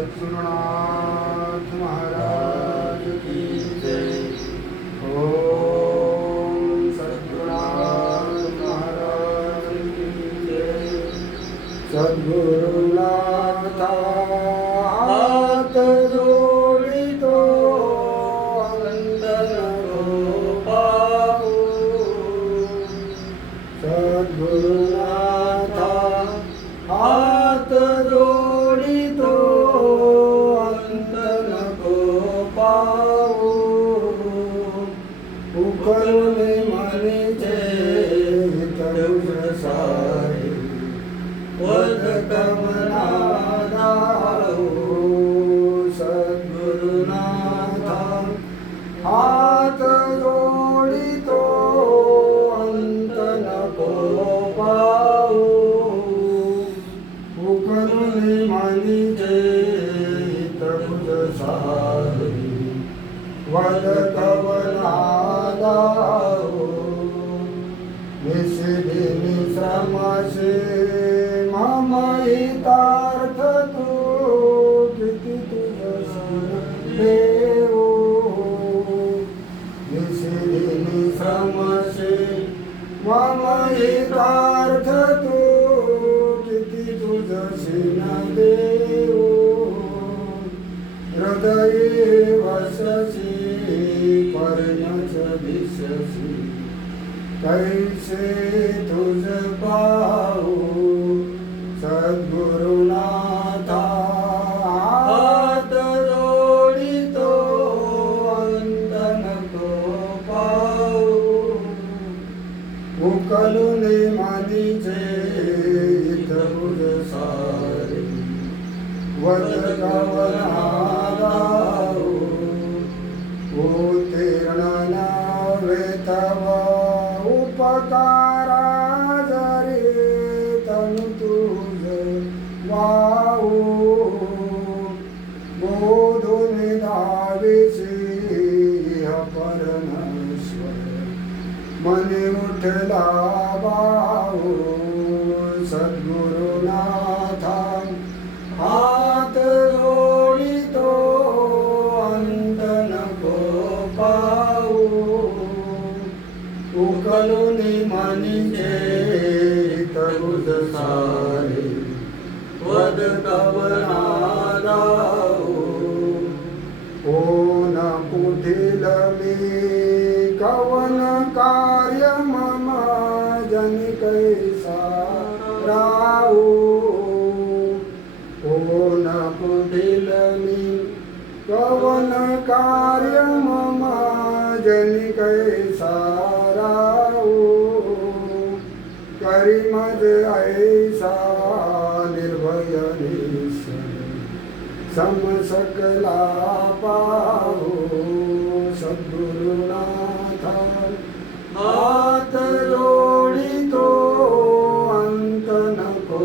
सद्गुरुनाथ महाराज की जय। ओम सद्गुरुनाथ महाराज की जय। सद्गुरुनाथा हात जोडितो वंदन पाहू। सद्गुरुनाथा हात जोडितो वंदन पाहू। उकळून मनीचे हितगुण सारे वद कमला दाऊ। सद्गुरुनाथा हात जोडितो अंत नको पाहू। उकळून मनीचे हितगुण सारे वद कमला दाऊ। निषेधिनी श्रमसे मम हितार्थ तू किती तुझं देऊ। निषेधिनी श्रमसे मम हितार्थ तू किती तुझं देऊ। हृदये वससी कर्णच दिससी कैसे तुझ पाहू। सद्गुरुनाथा हात जोडितो अंत नको पाहू। उकळून मनीचे हितगुण सारे वद कमला दाऊ। उत्तीर्ण नव्हे तव उपकारा जरी तनु तुझ वाहू। बोधून धाविसी परमेश्वर मने उठला बाहू। सद्गुरुनाथा हात जोडितो अंत नको पाहू। उकळून मनीचे हितगुण सारे वद कमला दाऊ। कोण कुठील मी कवन कार्य मम जनी कैसा राहू। कोण कुठील मी कवन कार्य मम जनी कैसा राहू। करी मज ऐसा निर्भय निश्चय सम सकला पाहू। सद्गुरुनाथा हात जोडितो अंत नको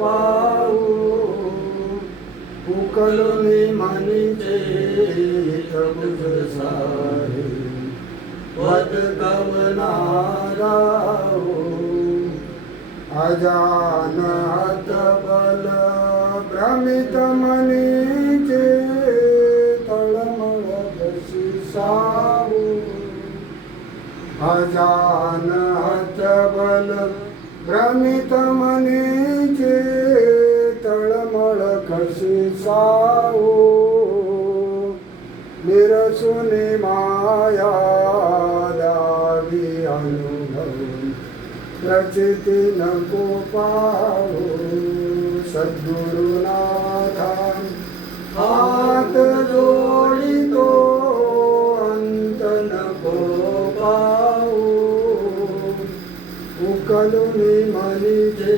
पाहू। उकळून मनीचे हितगुण सारे वद कमला दाऊ। अजानहत बल भ्रमित मनीचे तळमळ कशी साहू। अजानहत बल भ्रमित मनीचे तळमळ कशी साहू। निरसून माया दावी अनुभव प्रचिती नको पाहू। सद्गुरुनाथा हात जोडितो अंत नको पाहू। उकळून मनीचे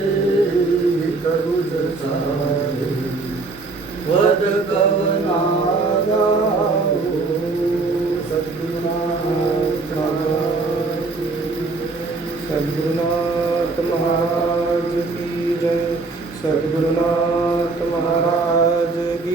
हितगुण सारे वद कमला दाऊ। सद्गुरुनाथ महाराज की जय। सद्गुरुनाथ महाराज की